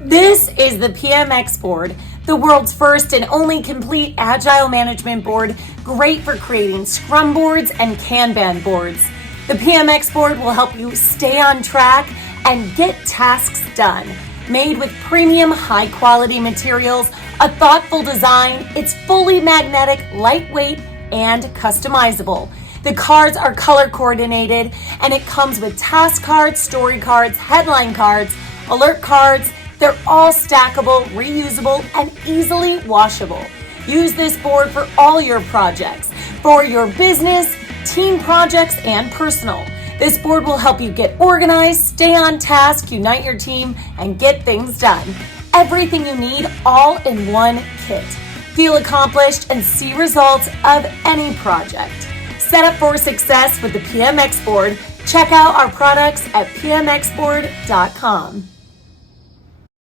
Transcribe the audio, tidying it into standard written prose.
This is the PMXBoard, the world's first and only complete Agile management board, great for creating Scrum boards and Kanban boards. The PMXBoard will help you stay on track and get tasks done. Made with premium high-quality materials, a thoughtful design, it's fully magnetic, lightweight, and customizable. The cards are color coordinated, and it comes with task cards, story cards, headline cards, alert cards. They're all stackable, reusable, and easily washable. Use this board for all your projects, for your business, team projects, and personal. This board will help you get organized, stay on task, unite your team, and get things done. Everything you need all in one kit. Feel accomplished and see results of any project. Set up for success with the PMXBoard. Check out our products at pmxboard.com.